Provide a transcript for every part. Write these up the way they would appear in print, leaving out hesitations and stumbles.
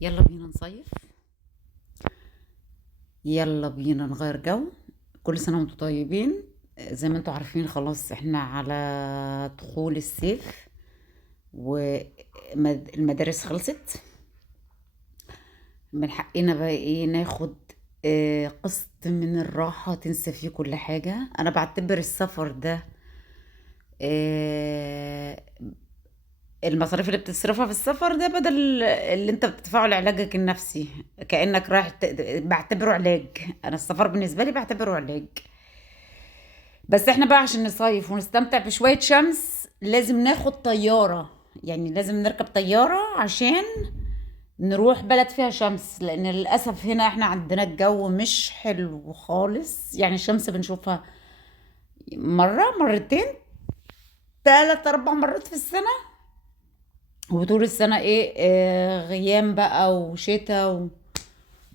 يلا بينا نصيف. يلا بينا نغير جو. كل سنة وانتم طيبين. زي ما انتم عارفين خلاص احنا على دخول الصيف والمدارس خلصت. من حقنا بقى ايه ناخد قسط من الراحة تنسى فيه كل حاجة. انا بعتبر السفر ده آه، المصاريف اللي بتصرفها في السفر ده بدل اللي انت بتدفعه لعلاجك النفسي. كأنك رايح بعتبره علاج. انا السفر بالنسبة لي بعتبره علاج. بس احنا بقى عشان نصيف ونستمتع بشوية شمس لازم ناخد طيارة. يعني لازم نركب طيارة عشان نروح بلد فيها شمس، لان للأسف هنا احنا عندنا الجو مش حلو خالص. يعني الشمس بنشوفها مرة مرتين 3 4 مرات في السنة. وطول السنة ايه غيام بقى وشتاء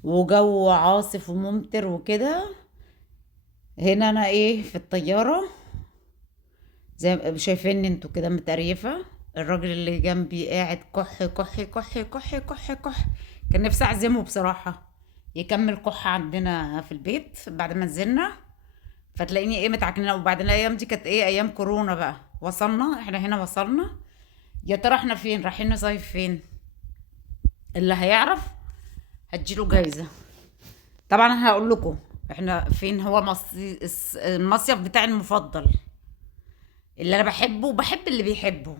وجو عاصف وممطر وكده. هنا انا ايه في الطيارة زي ما شايفين انتوا كده متقريفة. الراجل اللي جنبي قاعد كح كح كح كح كح كح. كان نفسي اعزمه بصراحة يكمل كح عندنا في البيت بعد ما نزلنا. فتلاقيني ايه متعكنة. وبعدين الايام دي كانت ايه ايام كورونا بقى. وصلنا احنا هنا وصلنا. يا ترى احنا فين رايحين نصيف فين؟ اللي هيعرف هتجيله جايزة. طبعا انا هقول لكم احنا فين. هو المصيف بتاعي المفضل اللي انا بحبه وبحب اللي بيحبه.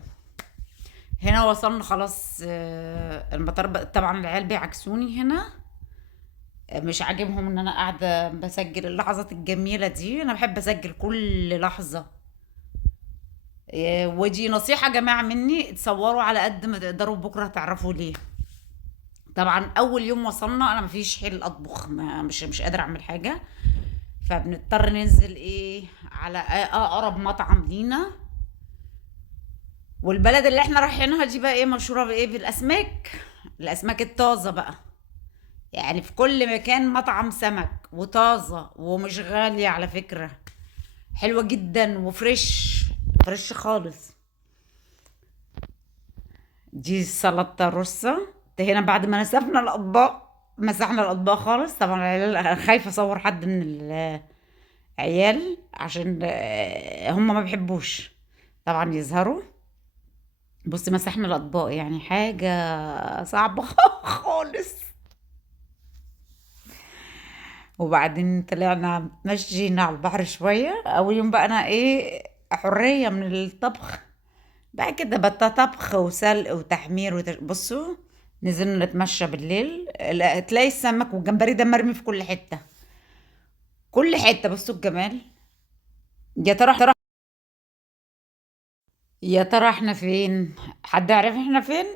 هنا وصلنا خلاص المطار طبعا العيال بيعكسوني هنا. مش عاجبهم ان انا قاعده بسجل اللحظات الجميله دي. انا بحب اسجل كل لحظه. ودي نصيحه يا جماعه مني، تصوروا على قد ما تقدروا بكره تعرفوا ليه. طبعا اول يوم وصلنا انا مفيش حيل اطبخ، مش قادره اعمل حاجه. فبنضطر ننزل ايه على اقرب مطعم لينا. والبلد اللي احنا رايحينها دي بقى ايه مشهوره بايه بالاسماك. الاسماك الطازه بقى. يعني في كل مكان مطعم سمك وطازة ومش غالية على فكرة. حلوة جدا وفريش. فريش خالص. دي السلطة الرصة. ده هنا بعد ما نسفنا الأطباق مسحنا الأطباق خالص. طبعا العيال أنا خايفة أصور حد من العيال عشان هم ما بيحبوش طبعا يظهروا. بصي مسحنا الأطباق يعني حاجة صعبة خالص. وبعدين طلعنا مشينا على البحر شوية. أول يوم بقى أنا إيه حرية من الطبخ. بقى كده بقى طبخ وسلق وتحمير بصوا نزلنا نتمشى بالليل. تلاقي السمك والجمبري ده مرمي في كل حتة. كل حتة. بصوا الجمال. يا ترى احنا فين؟ حد عارف احنا فين؟